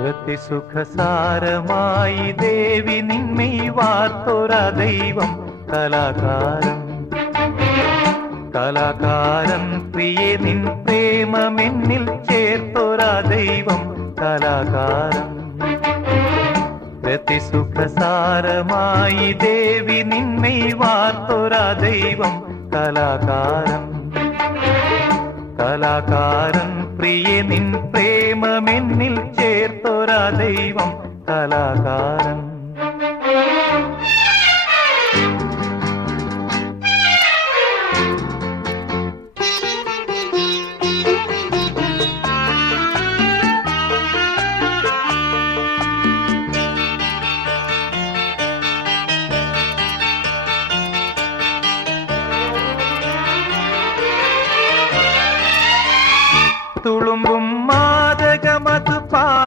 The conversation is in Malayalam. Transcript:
രതിസുഖസാരമായി ദേവി നിന്മേ വാർത്തൊര ദൈവം കലാകാരൻ. കലാകാരൻ പ്രിയേ നിൻ പ്രേമമെന്നിൽ ചേർത്തൊര ദൈവം കലാകാരൻ. രതിസുഖസാരമായി ദേവി നിന്മേ വാർത്തൊര ദൈവം കലാകാരൻ. കലാകാരൻ പ്രിയേ നിൻ പ്രേമമെന്നിൽ ചേർത്തൊര ദൈവം കലാകാരൻ.